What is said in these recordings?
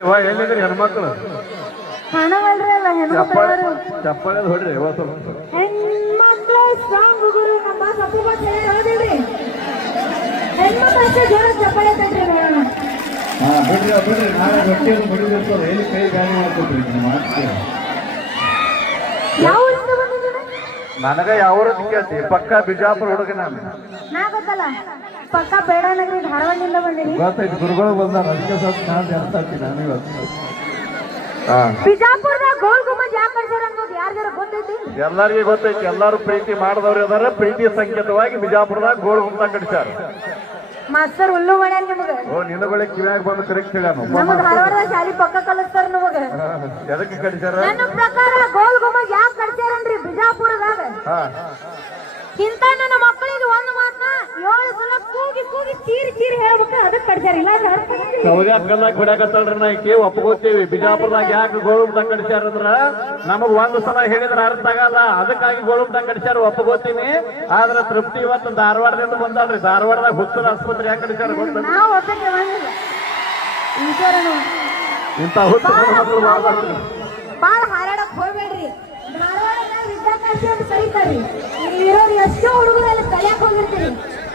ಎಲ್ಲಿದ್ರಿ ಹೆಣ್ಮಕ್ಳು? ಹಣವಲ್ರಿ ಅಲ್ಲ ಚಪ್ಪಾಳೆ ಹೆಣ್ಮಕ್ಳು ಚಪ್ಪಾಳೆ ಹೊಡ್ರಿ ಇವ ಸ್ವಲ್ಪ. ಹೆಣ್ಮಕ್ಳು ಸ್ಟ್ರಾಂಗ್ ಹುಡುಗರು ನಮ್ಮ ಸಪ್ಪು ಬಸ್ ಹೇಳೋದಿಲ್ರಿ ಹೆಣ್ಮಕ್ಳು ಅಷ್ಟೇ ಜೋರ ಚಪ್ಪಾಳೆ ತಟ್ರಿ ನೋಡೋಣ. ಹಾ ಬಿಡ್ರಿ ಬಿಡ್ರಿ ನಾಳೆ ರೊಟ್ಟಿಯನ್ನು ಬಡಿದಿರ್ತದೆ ಎಲ್ಲಿ ಕೈ ಗಾಯ ಮಾಡ್ಕೊಟ್ರಿ ನಿಮ್ಮ ಯಾವ ಊರಿಂದ ಬಂದಿದ್ದೀರಿ ನನಗ ಯಾವ್ರ ಕೇಳ್ತಿ? ಪಕ್ಕ ಬಿಜಾಪುರ ಹುಡುಗ ನಾನು. ನಾ ಗೊತ್ತಲ್ಲ. ಪಕ್ಕ ಬೇಡನಗರಿ ಧಾರವಾಡದಿಂದ ಬಂದಿನಿ. ಗೊತ್ತೈತಿ ಗುರುಗಳು ಬಂದ ಅದಕ್ಕೆ ಸ್ವಲ್ಪ ನಾನು ನಾನು ಇವತ್ತು. ಹಾ. ಬಿಜಾಪುರದ ಗೋಲ್ ಗುಮ್ಮಜ್ ಯಾಕೆ ಕಳ್ಸ್ಯಾರ ಅನ್ನೋದು ಯಾರ್ಗಾರ ಗೊತ್ತೈತಿ? ಎಲ್ಲಾರ್ಗಿ ಗೊತ್ತೈತಿ ಎಲ್ಲಾರು ಪ್ರೀತಿ ಮಾಡಿದವ್ರು ಇದಾರೆ. ಪ್ರೀತಿ ಸಂಕೇತವಾಗಿ ಬಿಜಾಪುರದಾಗ ಗೋಲ್ ಗುಮ್ತ ಕಡಿಸ್ಯಾರ ಮಾಸ್ತರ್ ಹುಲ್ಲು ಮಾಡ್ಯಾರ ನಿಮಗ ಓ ಕಿವ್ಯಾಗ ಬಂದು ಕರೆಕ್ಟ್ ಹೇಳ್ಯಾನು ನಮ್ಮ ಧಾರವಾಡದ ಶಾಲಿ ಪಕ್ಕ ಕಲಿಸ್ತಾರ ನಿಮಗ. ಎದಕ್ಕೆ ಕಡಿಸ್ಯಾರ ನನ್ನ ಪ್ರಕಾರ ಗೋಲ್ ಗುಮ್ಮಜ್ ಯಾಕೆ ಕಳ್ಸ್ಯಾರನ್ರಿ ಬಿಜಾಪುರದಾಗ ಇಂತ ನನ್ನ ಮಕ್ಕಳಿಗೆ ಒಂದು ಮಾತನ್ನ ಏಳು ಸಲ ಕೂಗಿ ಕೂಗಿ ಚೀರಿ ಚೀರಿ ಹೇಳ್ಬೇಕು ಅದಕ್ಕೆ ಕಡ್ಸ್ಯಾರ ಇಲ್ಲ ಅಂದ್ರೆ ಅರ್ಥ ಆಗಿಲ್ಲ. ಸೌದ್ಯಾಗ ಕಲ್ಲಾಗ ಹೊಡ್ಯಾಕತ್ತಳ್ರಿ ನಾ ಈಕೆ ಒಪ್ಕೋತೀವಿ. ಬಿಜಾಪುರದಾಗ ಯಾಕೆ ಗೋಳುಮಟ ಕಡಿಸ್ಯಾರ ಅಂದ್ರ ನಮಗ್ ಒಂದ್ ಸಲ ಹೇಳಿದ್ರ ಅರ್ಥ ಆಗಲ್ಲ. ಅದಕ್ಕಾಗಿ ಗೋಳುಮಟ ಕಡಿಸ್ಯಾರ ಒಪ್ಕೋತೀವಿ ಆದ್ರ ತೃಪ್ತಿ ಇವತ್ತು ಧಾರವಾಡದಿಂದ ಬಂದಾಳ್ರಿ ಧಾರವಾಡದಾಗ ಹುಚ್ಚರ ಆಸ್ಪತ್ರೆ ಯಾಕೆ ಕಡಿಸ್ಯಾರ ಇಂತ ನಾವು ಒಬ್ಬಕ್ಕೆ ಬಂದಿಲ್ಲ. ಈಶ್ವರನು. ಇಂಥ ಹುಚ್ಚ ಮಕ್ಕಳು ಬಾಳ ಕರೀತಾರ್ರಿ ಇಲ್ಲಿರೋರು ಎಷ್ಟೋ ಹುಡುಗರು ಅಲ್ಲಿ ಕಲಿಯಕ್ ಹೋಗಿರ್ತೀರಿ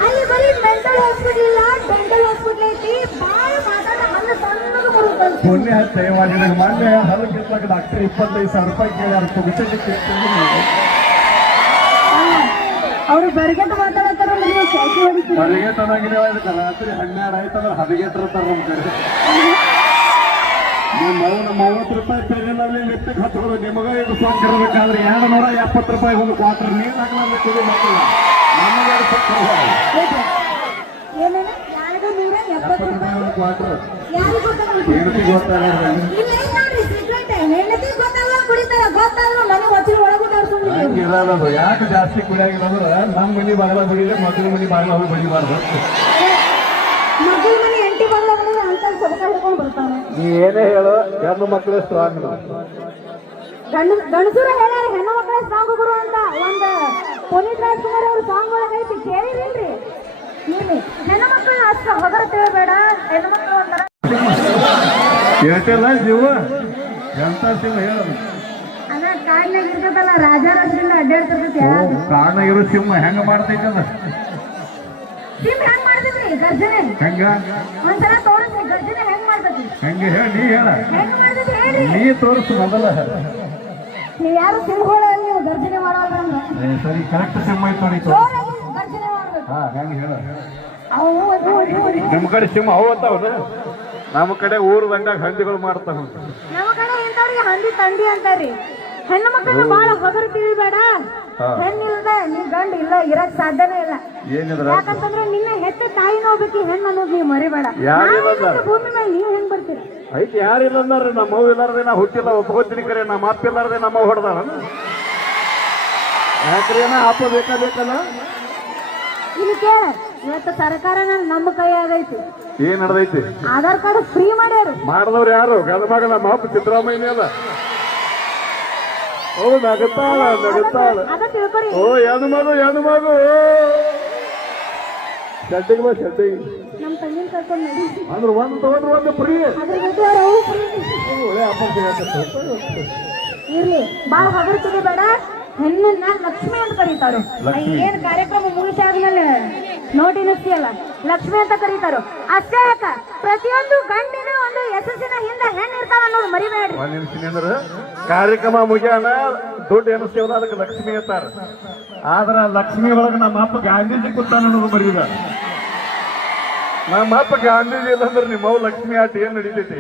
ಅಲ್ಲಿ ಬರೀ ಮೆಂಟಲ್ ಹಾಸ್ಪಿಟಲ್ ಇಲ್ಲ ಡೆಂಟಲ್ ಹಾಸ್ಪಿಟಲ್ ಐತಿ. ಬಾಳ ಮಾತಾಡ ಹಲ್ಲು ಸಣ್ಣದು ಬರುತ್ತೆ ದಯವಾಗಿ ಮೊನ್ನೆ ಹಲ್ಲು ಕಿತ್ತಾಗ ಡಾಕ್ಟರ್ ಇಪ್ಪತ್ತೈದು ಸಾವಿರ ರೂಪಾಯಿ ಕೇಳ್ಯಾರ ಕಿತ್ತಿದ್ರು ಅವ್ರು ಬೆಳಗ್ಗೆ ಮಾತಾಡತ್ತಾರ ನೀವು ಕ್ಯಾಕಿ ಹೊಡಿತೀರಿ? ರಾತ್ರಿ ಹನ್ನೆರಡು ಆಯ್ತಂದ್ರೆ ಹದಗೆಟ್ಟಿರ್ತಾರ ನಮ್ಮ ಕಡೆ ಅವ್ನ ಮೂವತ್ತು ರೂಪಾಯಿ ಪೆರಿನಲ್ಲಿ ಲಿಪ್ಟಿಕ್ ಹಚ್ಕೊಳ್ಳೋ ನಿಮಗೆ ಇದು ಸೊಕ್ಕ ಇರಬೇಕಾದ್ರೆ ಎರಡು ನೂರ ಎಪ್ಪತ್ತು ರೂಪಾಯಿ ಒಂದು ಕ್ವಾರ್ಟರ್ ನೀರು ಮಕ್ಕಳು ನಮಗೆ ಎಪ್ಪತ್ತು ರೂಪಾಯಿ ಒಂದು ಕ್ವಾರ್ಟರ್ ಹೆಂಡತಿ ಗೊತ್ತಾಗಲ್ಲ ಅದು. ಯಾಕೆ ಜಾಸ್ತಿ ಕುಡಿಯಾಗಿಲ್ಲ ಅಂದ್ರೆ ನಮ್ಮ ಮನೆ ಬಾಗಿಲ ಬಡಿದ್ರೆ ಮಗಳ ಮನೆ ಬಾಗಿಲ ಹೋಗಿ ಬಡಿಬಾರ್ದು. ಮಗಳ ಮನೆ ಹಿಡ್ಕೊಂಡು ಬರ್ತಾನೆ ನೀ ಏನೇ ಹೇಳು ಹೆಣ್ಣು ಮಕ್ಕಳು ಸ್ಟ್ರಾಂಗ್ ಗಂಡ ಗಂಡಸೂರ ಹೇಳ್ಯಾರ ಹೆಣ್ಣು ಮಕ್ಕಳ ಸಾಂಗ್ ಗುರು ಅಂತ. ಒಂದು ಪುನೀತ್ ರಾಜ್ಕುಮಾರ್ ಅವ್ರ ಸಾಂಗ್ ಒಳಗೈತಿ ಕೇಳಿರಿಲ್ರಿ ಇಲ್ಲಿ ಹೆಣ್ಣು ಮಕ್ಕಳ ಅಷ್ಟ ಹೊಗರ ತಿಳ್ಬೇಡ ಹೆಣ್ಣು ಮಕ್ಕಳು ಒಂಥರ ಹೇಳ್ತಿಲ್ಲ ಜೀವ? ಎಂತ ಸಿಂಹ ಹೇಳೋದು ಅದ ಕಾಡ್ನಾಗ ಇರ್ತದಲ್ಲ ರಾಜಾರಾಜ್ರಿಂದ ಅಡ್ಡಾಡ್ತಿರ್ತೈತಿ ಇರೋ ಸಿಂಹ ಹೆಂಗ ಮಾಡ್ತೈತೆ ಅದ? ಹೆಂಗ್ ಮಾಡ್ತೈತ್ರಿ ಗರ್ಜನೆ. ಹೆಂಗ? ಒಂದ್ಸಲ ತೋರಿಸ್ರಿ ಗರ್ಜನೆ ಹೆಂಗ್ ಮಾಡ್ತೈತಿ ಹೆಂಗೆ ಹೇಳ ನೀ ಹೇಳ. ಹೆಂಗ್ ಮಾಡ್ತೈತಿ ಹೇಳ್ರಿ. ನೀ ತೋರಿಸು ಮೊದಲ. ನೀವ್ ಯಾರು ಸಿಂಹಗಳು ನೀವು ಗರ್ಜನೆ ಮಾಡೋಲ್ಲ ಅಂದ್ರೆ. ಏ, ಸರಿ ಕರೆಕ್ಟ್ ಆಯ್ತು ನೋಡಿ ತೋರ್ಸು. ಜೋರಾಗಿ ಗರ್ಜನೆ ಮಾಡ್ಬೇಕು. ಹಾ ಹೆಂಗ ಹೇಳ. ಅವು ಅದು ಅದು ಅದು. ನಮ್ಮ ಕಡೆ ಸಿಂಹ ಅವು ಅಂತಾವನ ನಮ್ಮ ಕಡೆ ಊರು ಬಂದಾಗ ಹಂದಿಗಳು ಮಾಡ್ತಾವ ನಮ್ಮ ಕಡೆ ಇಂಥವ್ರಿಗೆ ಹಂದಿ ತಂಡಿ ಅಂತಾರ್ರಿ ಹೆಣ್ಣು ಮಕ್ಕಳನ್ನ ಬಾಳ ಹೊಗರು ತಿಳಿಬೇಡ. ಹೆಣ್ಣಿಲ್ದ ನೀವ್ ಗಂಡ ಇಲ್ಲ ಇರಕ್ ಸಾಧ್ಯನೇ ಇಲ್ಲ. ಏನಿದ್ರ? ಯಾಕಂತಂದ್ರೆ ನಿನ್ನ ಹೆತ್ತ ತಾಯಿ ನೋಡ್ಬೇಕು ಹೆಣ್ಣು ಅನ್ನೋದು ನೀವು ಮರಿಬೇಡ. ಯಾರಿಲ್ಲ ಅಂದಾರ? ಭೂಮಿ ಮೇಲೆ ನೀವ್ ಹೆಂಗ್ ಬರ್ತೀರಿ? ಐತಿ ಯಾರಿಲ್ಲ ಅಂದಾರ ನಮ್ಮ ಅವ್ವ ಇಲ್ಲಾರ್ದೆ ನಾ ಹುಟ್ಟಿಲ್ಲ ಒಪ್ಕೋತೀನಿ ಕರೆ ನಮ್ಮ ಅಪ್ಪ ಇಲ್ಲಾರ್ದೆ ನಮ್ಮ ಅವ್ವ ಹೊಡ್ದಾರ ಯಾಕ್ರಿ ಏನ ಅಪ್ಪ ಬೇಕಾ ಬೇಕಲ್ಲ? ಇಲ್ಲಿ ಕೇಳ ಇವತ್ತು ಸರ್ಕಾರ ನಮ್ಮ ಕೈಯಾಗೈತಿ ಏನ್ ನಡ್ದೈತಿ? ಆಧಾರ್ ಕಾರ್ಡ್ ಫ್ರೀ ಮಾಡ್ಯಾರ. ಮಾಡಿದವ್ರು ಯಾರು? ಗಂಡ ಮಗ ನಮ್ಮ ಅಪ್ಪ ಸಿದ್ದರಾಮಯ್ಯ ಅದ ಓ ನಗತಾಳ ನಗತಾಳ ಓ ಹೆಣ್ಣು ಮಗು ಹೆಣ್ಣು ಮಗು? ಶೆಡ್ಡಿಗೆ ಬಾ ಶೆಡ್ಡಿಗೆ ನಮ್ ತಂಗಿನ ಕರ್ಕೊಂಡ್ ನಡಿ. ಅಂದ್ರೆ ಒಂದು ತಗೊಂಡ್ರೆ ಒಂದು ಫ್ರೀ. ಒಳ್ಳೆ ಅಪ್ಪ. ಇರ್ಲಿ ಬಾಳ ಹಗರು ತಿಳಿಬೇಡ ಹೆಣ್ಣನ್ನ ಲಕ್ಷ್ಮಿ ಅಂತ ಕರೀತಾರ. ಏನ್ ಕಾರ್ಯಕ್ರಮ ಮುಗಿಸಾದ್ಮೇಲೆ ನೋಟಿನಿಸ್ತಿಯಲ್ಲ ಲಕ್ಷ್ಮಿ ಅಂತ ಕರೀತಾರ. ಅಷ್ಟೇ ಯಾಕ? ಪ್ರತಿಯೊಂದು ಗಂಡಿನ ಯಶಸ್ಸಿನ ಹಿಂದೆ ಹೆಣ್ಣು ಇರ್ತಾವ ಅನ್ನೋದು ಮರಿಬೇಡ್ರಿ. ಒಂದ್ ನಿಮಿಷ ಅಂದ್ರೆ ಕಾರ್ಯಕ್ರಮ ಮುಗಿಯೋಣ. ದುಡ್ಡು ಎನಿಸ್ತೇವಲ್ಲ ಅದಕ್ಕೆ ಲಕ್ಷ್ಮಿ ಅಂತಾರೆ. ಆದ್ರ ಲಕ್ಷ್ಮಿ ಒಳಗೆ ನಮ್ಮ ಅಪ್ಪ ಗಾಂಧೀಜಿ ಕೂತಾನ ಅನ್ನೋದು ಮರಿದ ನಮ್ಮ ಅಪ್ಪ ಗಾಂಧೀಜಿ ಇಲ್ಲಂದ್ರೆ ನಿಮ್ಮ ಲಕ್ಷ್ಮಿ ಆಟ ಏನ್ ನಡೀತೈತಿ?